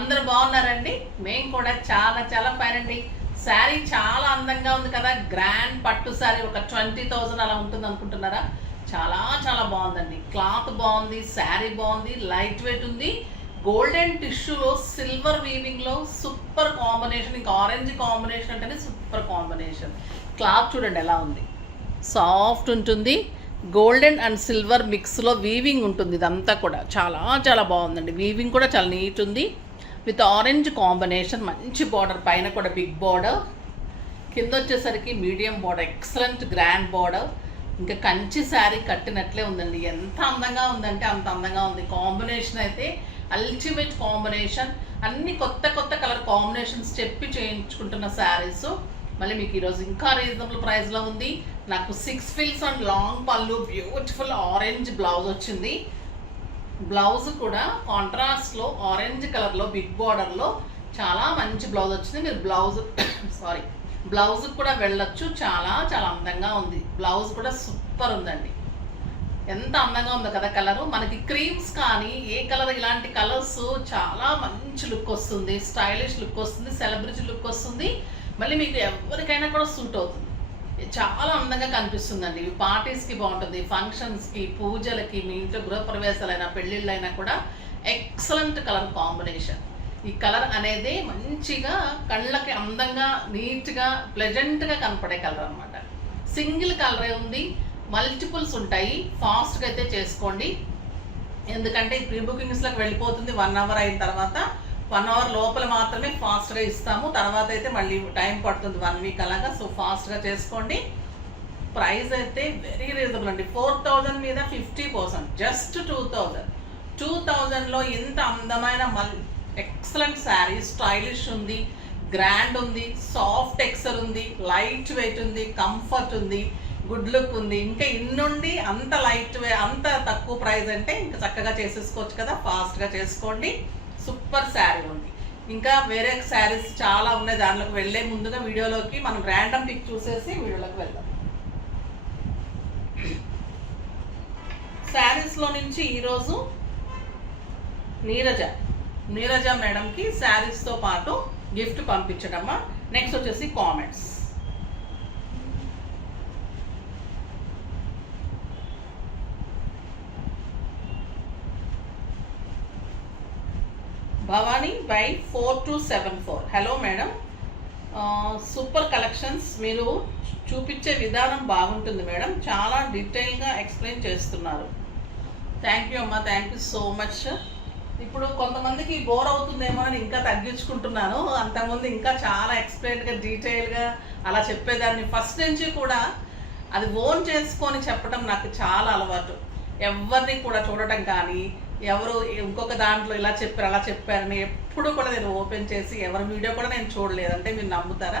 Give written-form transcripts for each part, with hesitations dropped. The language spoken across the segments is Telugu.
అందరూ బాగున్నారండి. మేము కూడా చాలా చాలా ఫైన్ అండి. శారీ చాలా అందంగా ఉంది కదా. గ్రాండ్ పట్టు శారీ ఒక 20,000 అలా ఉంటుంది అనుకుంటున్నారా? చాలా చాలా బాగుందండి. క్లాత్ బాగుంది, శారీ బాగుంది, లైట్ వెయిట్ ఉంది. గోల్డెన్ టిష్యూలో సిల్వర్ వీవింగ్లో సూపర్ కాంబినేషన్. ఇంకా ఆరెంజ్ కాంబినేషన్ అంటేనే సూపర్ కాంబినేషన్. క్లాత్ చూడండి ఎలా ఉంది, సాఫ్ట్ ఉంటుంది. గోల్డెన్ అండ్ సిల్వర్ మిక్స్లో వీవింగ్ ఉంటుంది. ఇదంతా కూడా చాలా చాలా బాగుందండి. వీవింగ్ కూడా చాలా నీట్ ఉంది. విత్ ఆరెంజ్ కాంబినేషన్, మంచి బార్డర్, పైన కూడా బిగ్ బార్డర్, కింద వచ్చేసరికి medium border, excellent grand border. ఇంకా కంచి శారీ కట్టినట్లే ఉందండి. ఎంత అందంగా ఉందంటే అంత అందంగా ఉంది. కాంబినేషన్ అయితే అల్టిమేట్ కాంబినేషన్. అన్ని కొత్త కొత్త కలర్ కాంబినేషన్స్ చెప్పి చేయించుకుంటున్న శారీస్. మళ్ళీ మీకు ఈరోజు ఇంకా రీజనబుల్ ప్రైస్లో ఉంది. నాకు 6 ఫిల్స్ అండ్ లాంగ్ పళ్ళు, బ్యూటిఫుల్ ఆరెంజ్ బ్లౌజ్ వచ్చింది. బ్లౌజ్ కూడా కాంట్రాస్ట్లో ఆరెంజ్ కలర్లో బిగ్ బార్డర్లో చాలా మంచి బ్లౌజ్ వచ్చింది. మీరు బ్లౌజ్ కూడా వెళ్ళొచ్చు. చాలా చాలా అందంగా ఉంది. బ్లౌజ్ కూడా సూపర్ ఉందండి. ఎంత అందంగా ఉందో కదా కలరు. మనకి క్రీమ్స్ కానీ ఏ కలర్, ఇలాంటి కలర్స్ చాలా మంచి లుక్ వస్తుంది, స్టైలిష్ లుక్ వస్తుంది, సెలబ్రిటీ లుక్ వస్తుంది. మళ్ళీ మీకు ఎవరికైనా కూడా సూట్ అవుతుంది. చాలా అందంగా కనిపిస్తుందండి. ఇవి పార్టీస్కి బాగుంటుంది, ఫంక్షన్స్కి, పూజలకి, మీ ఇంట్లో గృహప్రవేశాలైనా పెళ్ళిళ్ళైనా కూడా ఎక్సలెంట్ కలర్ కాంబినేషన్. ఈ కలర్ అనేది మంచిగా కళ్ళకి అందంగా, నీట్గా, ప్లెజెంట్గా కనపడే కలర్ అనమాట. సింగిల్ కలరే ఉంది, మల్టిపుల్స్ ఉంటాయి. ఫాస్ట్గా అయితే చేసుకోండి, ఎందుకంటే ప్రీ బుకింగ్స్లోకి వెళ్ళిపోతుంది. 1 అవర్ అయిన తర్వాత 1 అవర్ లోపల మాత్రమే ఫాస్ట్గా ఇస్తాము. తర్వాత అయితే మళ్ళీ టైం పడుతుంది 1 వీక్ అలాగా. సో ఫాస్ట్గా చేసుకోండి. ప్రైస్ అయితే వెరీ రీజనబుల్ అండి. 4,000 మీద 50%, జస్ట్ 2,000లో ఇంత అందమైన ఎక్సలెంట్ శారీ. స్టైలిష్ ఉంది, గ్రాండ్ ఉంది, సాఫ్ట్ టెక్స్చర్ ఉంది, లైట్ వెయిట్ ఉంది, కంఫర్ట్ ఉంది, గుడ్ లుక్ ఉంది. ఇంకా ఇన్నుండి అంత అంత తక్కువ ప్రైస్ అంటే ఇంకా చక్కగా చేసేసుకోవచ్చు కదా. ఫాస్ట్గా చేసుకోండి. సూపర్ శారీ ఉంది. ఇంకా వేరే శారీస్ చాలా ఉన్నాయి. దానిలోకి వెళ్ళే ముందుగా వీడియోలోకి మనం ర్యాండమ్ పిక్ చూసేసి వీడియోలోకి వెళ్దాం. శారీస్లో నుంచి ఈరోజు నీరజ మేడంకి శారీస్తో పాటు గిఫ్ట్ పంపించడమ్మా. నెక్స్ట్ వచ్చేసి comments. Bhavani by 4274. Hello madam, super collections. మీరు చూపించే విధానం బాగుంటుంది మేడం. చాలా డీటెయిల్గా ఎక్స్ప్లెయిన్ చేస్తున్నారు. థ్యాంక్ యూ అమ్మా, థ్యాంక్ యూ సో మచ్. ఇప్పుడు కొంతమందికి బోర్ అవుతుందేమో అని ఇంకా తగ్గించుకుంటున్నాను. అంతకుముందు ఇంకా చాలా ఎక్స్ప్లెయిన్గా, డీటెయిల్గా అలా చెప్పేదాన్ని. ఫస్ట్ నుంచి కూడా అది ఓన్ చేసుకొని చెప్పడం నాకు చాలా అలవాటు. ఎవరిని కూడా చూడటం కానీ, ఎవరు ఇంకొక దాంట్లో ఇలా చెప్పారు అలా చెప్పారని ఎప్పుడు కూడా నేను ఓపెన్ చేసి ఎవరి వీడియో కూడా నేను చూడలేదు. అంటే మీరు నమ్ముతారా?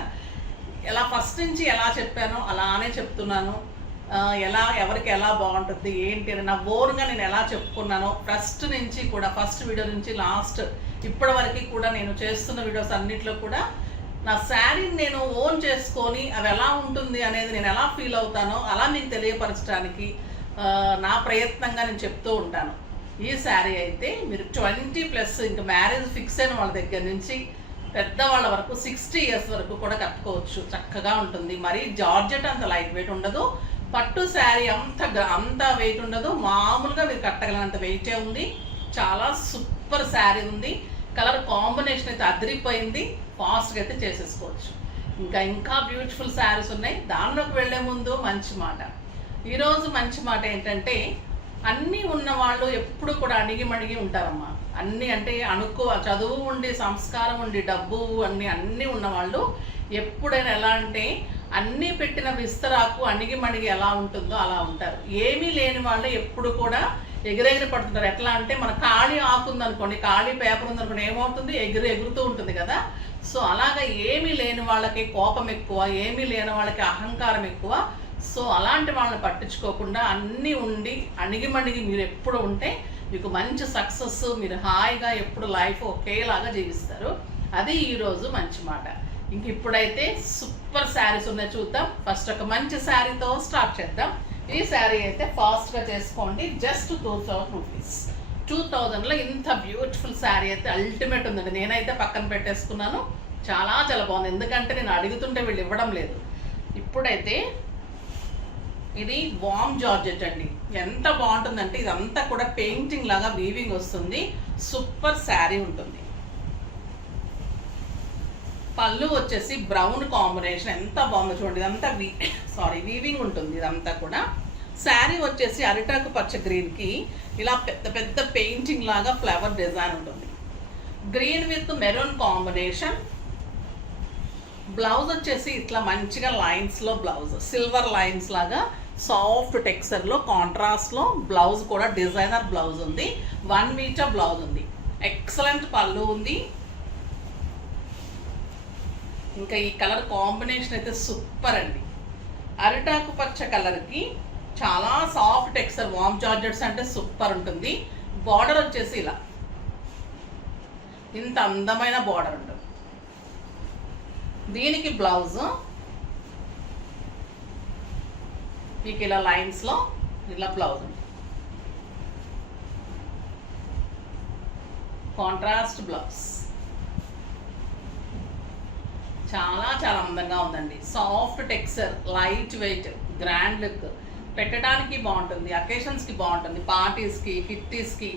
ఎలా ఫస్ట్ నుంచి ఎలా చెప్పానో అలానే చెప్తున్నాను. ఎవరికి ఎలా బాగుంటుంది ఏంటి అని నా ఓన్గా నేను ఎలా చెప్పుకున్నానో ఫస్ట్ నుంచి కూడా, ఫస్ట్ వీడియో నుంచి లాస్ట్ ఇప్పటి వరకు కూడా నేను చేస్తున్న వీడియోస్ అన్నిట్లో కూడా నా శారీని నేను ఓన్ చేసుకొని అవి ఎలా ఉంటుంది అనేది నేను ఎలా ఫీల్ అవుతానో అలా మీకు తెలియపరచడానికి నా ప్రయత్నంగా నేను చెప్తూ ఉంటాను. ఈ శారీ అయితే మీరు 20+ ఇంకా మ్యారేజ్ ఫిక్స్ అయిన వాళ్ళ దగ్గర నుంచి పెద్దవాళ్ళ వరకు 60 ఇయర్స్ వరకు కూడా కట్టుకోవచ్చు. చక్కగా ఉంటుంది. మరీ జార్జెట్ అంత లైట్ వెయిట్ ఉండదు, పట్టు శారీ అంత వెయిట్ ఉండదు. మామూలుగా మీరు కట్టగలిగినంత వెయిటే ఉంది. చాలా సూపర్ శారీ ఉంది. కలర్ కాంబినేషన్ అయితే అదిరిపోయింది. ఫాస్ట్గా అయితే చేసేసుకోవచ్చు. ఇంకా బ్యూటిఫుల్ శారీస్ ఉన్నాయి. దానిలోకి వెళ్ళే ముందు మంచి మాట. ఈరోజు మంచి మాట ఏంటంటే, అన్నీ ఉన్నవాళ్ళు ఎప్పుడు కూడా అణిగి ఉంటారమ్మా. అన్నీ అంటే చదువు ఉండి, సంస్కారం ఉండి, డబ్బు అన్నీ ఉన్నవాళ్ళు ఎప్పుడైనా ఎలా అంటే అన్నీ పెట్టిన విస్తరాకు అణిగి ఎలా ఉంటుందో అలా ఉంటారు. ఏమీ లేని వాళ్ళు ఎప్పుడు కూడా ఎగిరెగిరి పడుతుంటారు. ఎట్లా అంటే మన ఖాళీ ఆకు ఉందనుకోండి, ఖాళీ పేపర్ ఉందనుకోండి, ఏమవుతుంది? ఎగురుతూ ఉంటుంది కదా. సో అలాగా ఏమీ లేని వాళ్ళకి కోపం ఎక్కువ, ఏమీ లేని వాళ్ళకి అహంకారం ఎక్కువ. సో అలాంటి వాళ్ళని పట్టించుకోకుండా అన్నీ ఉండి అణిగి మీరు ఎప్పుడు ఉంటే మీకు మంచి సక్సెస్, మీరు హాయిగా ఎప్పుడు లైఫ్ ఒకేలాగా జీవిస్తారు. అది ఈరోజు మంచి మాట. ఇప్పుడైతే సూపర్ శారీస్ ఉన్నాయి, చూద్దాం. ఫస్ట్ ఒక మంచి శారీతో స్టార్ట్ చేద్దాం. ఈ శారీ అయితే ఫాస్ట్గా చేసుకోండి. Just 2,000 rupees. 2000లో ఇంత బ్యూటిఫుల్ శారీ అయితే అల్టిమేట్ ఉందండి. నేనైతే పక్కన పెట్టేసుకున్నాను. చాలా చాలా బాగుంది. ఎందుకంటే నేను అడుగుతుంటే వీళ్ళు ఇవ్వడం లేదు. ఇప్పుడైతే ఇది వామ్ జార్జెట్ అండి. ఎంత బాగుంటుందంటే ఇదంతా కూడా పెయింటింగ్ లాగా వీవింగ్ వస్తుంది. సూపర్ శారీ ఉంటుంది. పళ్ళు వచ్చేసి బ్రౌన్ కాంబినేషన్, ఎంత బాగుందో చూడండి. ఇదంతా వీవింగ్ ఉంటుంది ఇదంతా కూడా. శారీ వచ్చేసి అరిటాకు పచ్చ గ్రీన్కి ఇలా పెద్ద పెద్ద పెయింటింగ్ లాగా ఫ్లవర్ డిజైన్ ఉంటుంది. Green with maroon combination. Blouse వచ్చేసి ఇట్లా మంచిగా లైన్స్లో బ్లౌజ్, సిల్వర్ లైన్స్ లాగా సాఫ్ట్ టెక్స్చర్లో కాంట్రాస్ట్లో బ్లౌజ్ కూడా డిజైనర్ బ్లౌజ్ ఉంది. 1 మీటర్ బ్లౌజ్ ఉంది. ఎక్సలెంట్ పళ్ళు ఉంది. ఇంకా ఈ కలర్ కాంబినేషన్ అయితే సూపర్ అండి. అరిటాకు పచ్చ కలర్కి చాలా సాఫ్ట్ టెక్స్చర్ వామ్ జార్జెట్స్ అంటే సూపర్ ఉంటుంది. బార్డర్ వచ్చేసి ఇలా ఇంత అందమైన బార్డర్ ఉంటుంది. దీనికి బ్లౌజ్ మీకు ఇలా లైన్స్లో ఇలా బ్లౌజ్ ఉంటుంది. కాంట్రాస్ట్ బ్లౌజ్ చాలా చాలా అందంగా ఉందండి. Soft texture, light weight, grand look, పెట్టడానికి బాగుంటుంది, అకేషన్స్కి బాగుంటుంది, పార్టీస్కి, కిట్టీస్కి.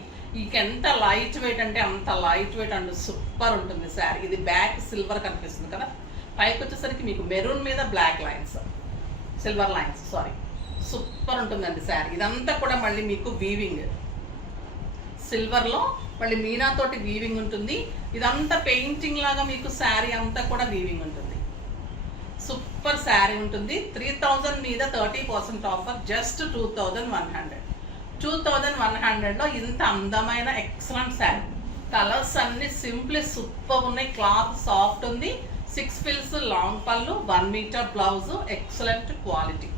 ఎంత లైట్ వెయిట్ అంటే అంత లైట్ వెయిట్ అండ్ సూపర్ ఉంటుంది శారీ. ఇది బ్యాక్ సిల్వర్ కనిపిస్తుంది కదా, పైకి వచ్చేసరికి మీకు మెరూన్ మీద black lines, silver lines, super ఉంటుందండి శారీ. ఇదంతా కూడా మళ్ళీ మీకు వీవింగ్, సిల్వర్లో మళ్ళీ మీనాతోటి వీవింగ్ ఉంటుంది. ఇదంతా పెయింటింగ్ లాగా మీకు శారీ అంతా కూడా వీవింగ్ ఉంటుంది. సూపర్ శారీ ఉంటుంది. 3000 మీద 30% ఆఫర్, జస్ట్ 2100. 2100లో ఇంత అందమైన ఎక్సలెంట్ శారీ. కలర్స్ అన్ని సింప్లీ సూపర్ ఉన్నాయి. క్లాత్ సాఫ్ట్ ఉంది. 6 ఫిల్స్ లాంగ్ పళ్ళు, 1 మీటర్ బ్లౌజ్, ఎక్సలెంట్ క్వాలిటీ.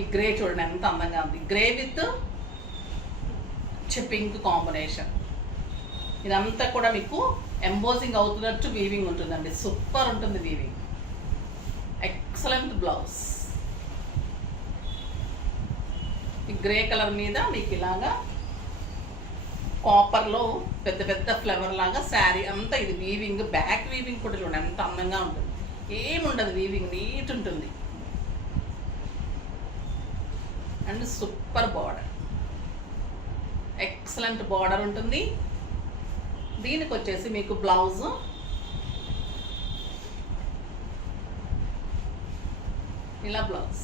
ఈ గ్రే చూడండి ఎంత అందంగా ఉంది. Grey with pink combination. ఇదంతా కూడా మీకు ఎంబోజింగ్ అవుతున్నట్టు వీవింగ్ ఉంటుందండి. సూపర్ ఉంటుంది వీవింగ్. Excellent blouse. ఈ గ్రే కలర్ మీద మీకు ఇలాగా కాపర్లో పెద్ద పెద్ద ఫ్లవర్ లాగా శారీ అంతా ఇది వీవింగ్. బ్యాక్ వీవింగ్ కూడా చూడండి ఎంత అందంగా ఉంటుంది. ఏముండదు వీవింగ్, నీట్ ఉంటుంది. And super border, excellent border ఉంటుంది. దీనికి వచ్చేసి మీకు బ్లౌజ్ ఇలా బ్లౌజ్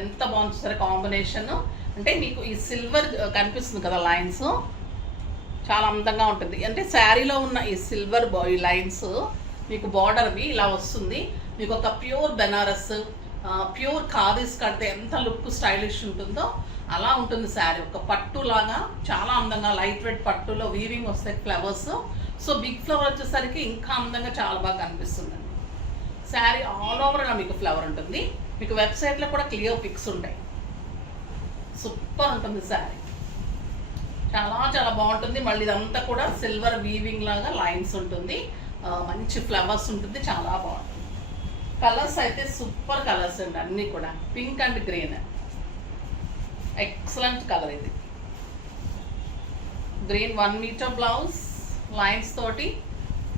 ఎంత బాగుంది సరే కాంబినేషన్. అంటే మీకు ఈ సిల్వర్ కనిపిస్తుంది కదా లైన్స్, చాలా అందంగా ఉంటుంది. అంటే శారీలో ఉన్న ఈ సిల్వర్ ఈ లైన్స్ మీకు బార్డర్వి ఇలా వస్తుంది. మీకు ఒక ప్యూర్ బెనారస్, ప్యూర్ ఖాదీస్ కడితే ఎంత లుక్ స్టైలిష్ ఉంటుందో అలా ఉంటుంది శారీ. ఒక పట్టులాగా చాలా అందంగా లైట్ వెయిట్ పట్టులో వీవింగ్ వస్తాయి ఫ్లవర్స్. సో బిగ్ ఫ్లవర్ వచ్చేసరికి ఇంకా అందంగా చాలా బాగా కనిపిస్తుందండి. శారీ ఆల్ ఓవర్ ఇలా మీకు ఫ్లవర్ ఉంటుంది. మీకు వెబ్సైట్లో కూడా క్లియర్ పిక్స్ ఉంటాయి. సూపర్ ఉంటుంది శారీ, చాలా చాలా బాగుంటుంది. మళ్ళీ ఇదంతా కూడా సిల్వర్ వీవింగ్ లాగా లైన్స్ ఉంటుంది. మంచి ఫ్లవర్స్ ఉంటుంది, చాలా బాగుంటుంది. కలర్స్ అయితే సూపర్ కలర్స్ అండి అన్నీ కూడా. Pink and green, excellent colour ఇది. గ్రీన్ 1 మీటర్ బ్లౌజ్ లైన్స్ తోటి,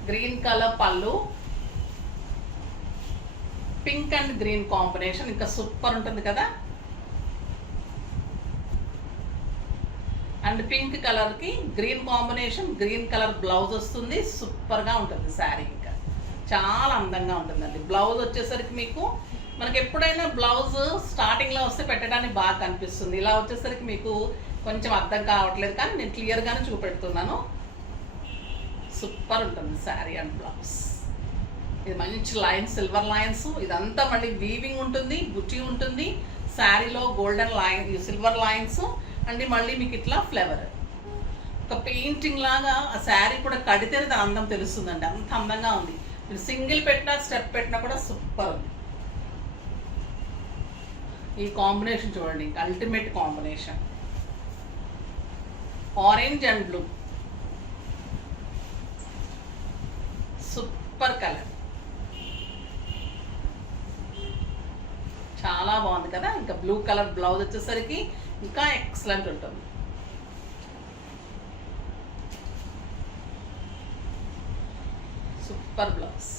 గ్రీన్ కలర్ పళ్ళు, పింక్ అండ్ గ్రీన్ కాంబినేషన్ ఇంకా సూపర్ ఉంటుంది కదా. అండ్ పింక్ కలర్కి green combination, green colour blouse వస్తుంది. సూపర్గా ఉంటుంది శారీ, ఇంకా చాలా అందంగా ఉంటుందండి. బ్లౌజ్ వచ్చేసరికి మీకు మనకి ఎప్పుడైనా బ్లౌజ్ స్టార్టింగ్లో వస్తే పెట్టడానికి బాగా కనిపిస్తుంది. ఇలా వచ్చేసరికి మీకు కొంచెం అర్థం కావట్లేదు, కానీ నేను క్లియర్గానే చూపెడుతున్నాను. సూపర్ ఉంటుంది శారీ అండ్ బ్లౌజ్. ఇది మంచి లైన్స్, సిల్వర్ లైన్స్, ఇదంతా మళ్ళీ వీవింగ్ ఉంటుంది, బుట్టి ఉంటుంది. శారీలో golden line, silver lines and మళ్ళీ మీకు ఇట్లా ఫ్లవర్, ఒక పెయింటింగ్ లాగా. ఆ శారీ కూడా కడితేనే దాని అందం తెలుస్తుందండి, అంత అందంగా ఉంది. మీరు సింగిల్ పెట్టినా స్టెప్ పెట్టినా కూడా సూపర్ ఉంది. ఈ కాంబినేషన్ చూడండి, ultimate combination. Orange and blue, super colour, చాలా బాగుంది కదా. ఇంకా బ్లూ కలర్ బ్లౌజ్ వచ్చేసరికి ఇంకా ఎక్సలెంట్ ఉంటుంది. సూపర్ బ్లౌజ్,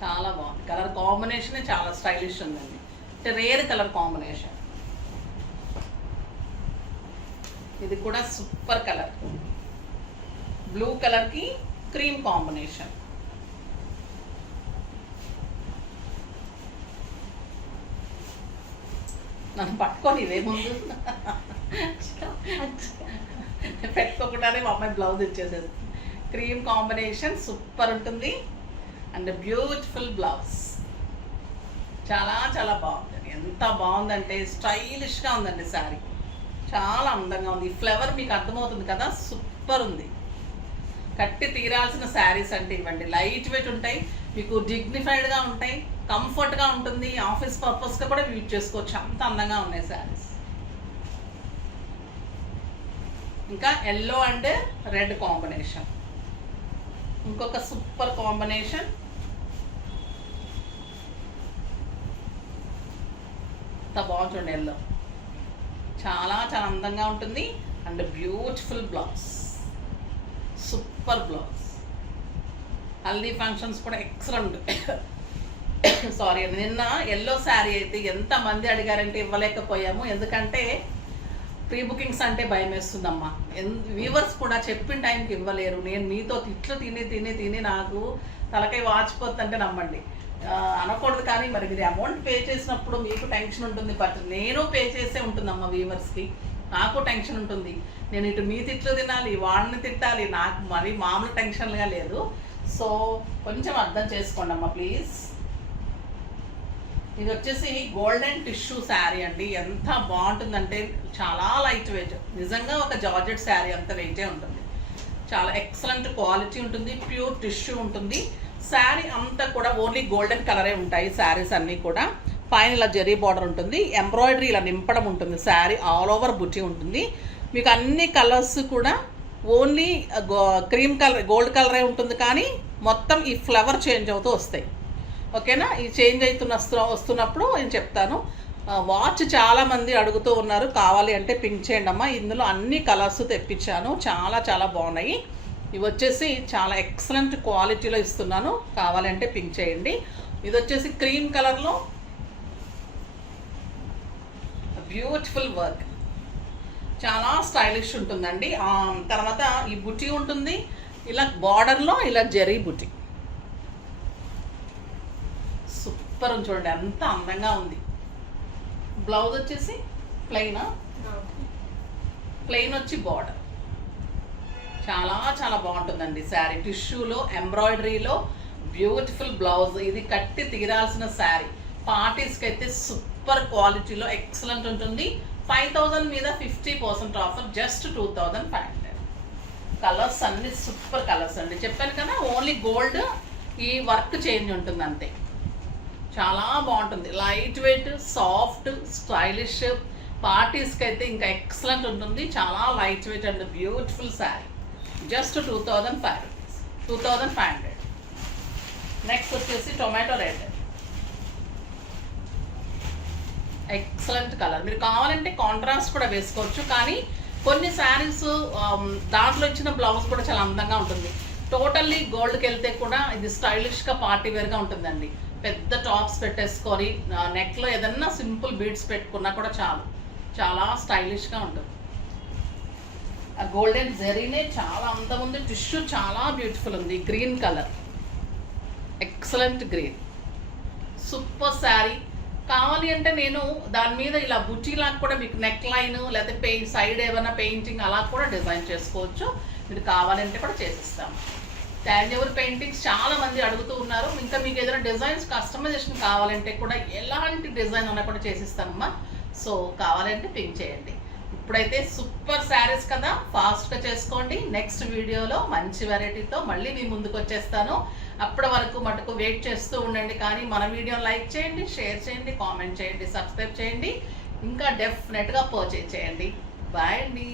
చాలా బాగుంది. కలర్ కాంబినేషన్ చాలా స్టైలిష్ ఉందండి. అంటే రేర్ కలర్ కాంబినేషన్. ఇది కూడా సూపర్ కలర్, బ్లూ కలర్కి క్రీమ్ కాంబినేషన్. నన్ను పట్టుకొని ఇవే ముందు పెట్టుకోకుండానే మా అమ్మాయి బ్లౌజ్ ఇచ్చేసేది. క్రీమ్ కాంబినేషన్ సూపర్ ఉంటుంది అండ్ బ్యూటిఫుల్ బ్లౌజ్. చాలా చాలా బాగుందండి. ఎంత బాగుందంటే స్టైలిష్గా ఉందండి శారీ. చాలా అందంగా ఉంది. ఈ ఫ్లవర్ మీకు అర్థమవుతుంది కదా, సూపర్ ఉంది. కట్టి తీరాల్సిన శారీస్ అంటే ఇవ్వండి. లైట్ వెయిట్ ఉంటాయి, మీకు డిగ్నిఫైడ్గా ఉంటాయి, కంఫర్ట్గా ఉంటుంది. ఆఫీస్ పర్పస్గా కూడా యూజ్ చేసుకోవచ్చు. అంత అందంగా ఉన్నాయి శారీస్. ఇంకా ఎల్లో అండ్ రెడ్ కాంబినేషన్, ఇంకొక సూపర్ కాంబినేషన్. అంత బాగుంది చూడండి. ఎల్లో చాలా చాలా అందంగా ఉంటుంది and beautiful blouse, super blouse. Haldi functions కూడా ఎక్సలెంట్. సారీ అండి, నిన్న ఎల్లో శారీ అయితే ఎంతమంది అడిగారంటే ఇవ్వలేకపోయాము. ఎందుకంటే ప్రీ బుకింగ్స్ అంటే భయం వేస్తుందమ్మా. వ్యూవర్స్ కూడా చెప్పిన టైంకి ఇవ్వలేరు. నేను మీతో తిట్లు తిని తిని తిని నాకు తలకై వాచిపోతుందంటే నమ్మండి. అనకూడదు కానీ మరి మీరు అమౌంట్ పే చేసినప్పుడు మీకు టెన్షన్ ఉంటుంది. బట్ నేను పే చేసే ఉంటుందమ్మా వ్యూవర్స్కి. నాకు టెన్షన్ ఉంటుంది. నేను ఇటు మీ తిట్లు తినాలి, వాళ్ళని తిట్టాలి. నాకు మరి మామూలు టెన్షన్గా లేదు. సో కొంచెం అర్థం చేసుకోండి అమ్మా ప్లీజ్. ఇది వచ్చేసి గోల్డెన్ టిష్యూ శారీ అండి. ఎంత బాగుంటుందంటే చాలా లైట్ వెయిట్. నిజంగా ఒక జార్జెట్ శారీ అంత వెయిటే ఉంటుంది. చాలా ఎక్సలెంట్ క్వాలిటీ ఉంటుంది. ప్యూర్ టిష్యూ ఉంటుంది. శారీ అంతా కూడా ఓన్లీ గోల్డెన్ కలరే ఉంటాయి శారీస్ అన్నీ కూడా. పైన ఇలా జరీ బార్డర్ ఉంటుంది, ఎంబ్రాయిడరీ ఇలా నింపడం ఉంటుంది. శారీ ఆల్ ఓవర్ బుట్టి ఉంటుంది. మీకు అన్ని కలర్స్ కూడా ఓన్లీ క్రీమ్ కలర్ గోల్డ్ కలరే ఉంటుంది, కానీ మొత్తం ఈ ఫ్లవర్ చేంజ్ అవుతూ వస్తాయి. ఓకేనా? ఈ చేంజ్ వస్తున్నప్పుడు నేను చెప్తాను. వాచ్ చాలామంది అడుగుతూ ఉన్నారు, కావాలి అంటే పింక్ చేయండి అమ్మా. ఇందులో అన్ని కలర్స్ తెప్పించాను, చాలా చాలా బాగున్నాయి. ఇవి వచ్చేసి చాలా ఎక్సలెంట్ క్వాలిటీలో ఇస్తున్నాను, కావాలంటే పింక్ చేయండి. ఇది వచ్చేసి క్రీమ్ కలర్లో బ్యూటిఫుల్ వర్క్, చాలా స్టైలిష్ ఉంటుందండి. తర్వాత ఈ బుటీ ఉంటుంది, ఇలా బార్డర్లో ఇలా జరీ బుటీ సూపర్ ఉంది చూడండి, అంత అందంగా ఉంది. బ్లౌజ్ వచ్చేసి ప్లెయిన్ వచ్చి బార్డర్. చాలా చాలా బాగుంటుందండి శారీ. టిష్యూలో ఎంబ్రాయిడరీలో బ్యూటిఫుల్ బ్లౌజ్. ఇది కట్టి తీరాల్సిన శారీ. పార్టీస్కి అయితే సూపర్ క్వాలిటీలో ఎక్సలెంట్ ఉంటుంది. 5000 మీద 50% ఆఫర్, జస్ట్ 2500. కలర్స్ అన్ని సూపర్ కలర్స్ అండి. చెప్పాను కదా, ఓన్లీ గోల్డ్ ఈ వర్క్ చేంజ్ ఉంటుంది అంతే. చాలా బాగుంటుంది. Light weight, soft, stylish. పార్టీస్కి అయితే ఇంకా ఎక్సలెంట్ ఉంటుంది. చాలా light weight and beautiful sari. Just 2500. Next వచ్చేసి టొమాటో రెడ్, ఎక్సలెంట్ కలర్. మీరు కావాలంటే కాంట్రాస్ట్ కూడా వేసుకోవచ్చు, కానీ కొన్ని శారీస్ దాంట్లో ఇచ్చిన బ్లౌజ్ కూడా చాలా అందంగా ఉంటుంది. టోటల్లీ గోల్డ్కి వెళ్తే కూడా ఇది స్టైలిష్గా పార్టీ వేర్గా ఉంటుందండి. పెద్ద టాప్స్ పెట్టేసుకొని నెక్లో ఏదన్నా సింపుల్ బీడ్స్ పెట్టుకున్నా కూడా చాలు, చాలా స్టైలిష్గా ఉంటుంది. ఆ గోల్డెన్ జెరీనే చాలా అందం ఉంది. టిష్యూ చాలా బ్యూటిఫుల్ ఉంది. Green colour, excellent green, super sari. కావాలి అంటే నేను దాని మీద ఇలా బుట్టీలాగా కూడా మీకు నెక్ లైన్ లేకపోతే సైడ్ ఏమైనా పెయింటింగ్ అలా కూడా డిజైన్ చేసుకోవచ్చు. మీరు కావాలంటే కూడా చేసిస్తాము. టాంజబుల్ పెయింటింగ్స్ చాలా మంది అడుగుతూ ఉన్నారు. ఇంకా మీకు ఏదైనా డిజైన్స్ కస్టమైజేషన్ కావాలంటే కూడా ఎలాంటి డిజైన్ అన్నా కూడా చేసిస్తామమ్మా. సో కావాలంటే పింక్ చేయండి. ఇప్పుడైతే సూపర్ శారీస్ కదా, ఫాస్ట్గా చేసుకోండి. నెక్స్ట్ వీడియోలో మంచి వెరైటీతో మళ్ళీ మీ ముందుకు వచ్చేస్తాను. అప్పటి వరకు మటుకు వెయిట్ చేస్తూ ఉండండి. కానీ మన వీడియోని లైక్ చేయండి, షేర్ చేయండి, కామెంట్ చేయండి, సబ్స్క్రైబ్ చేయండి. ఇంకా డెఫినెట్గా పర్చేజ్ చేయండి. బాయ్ అండి.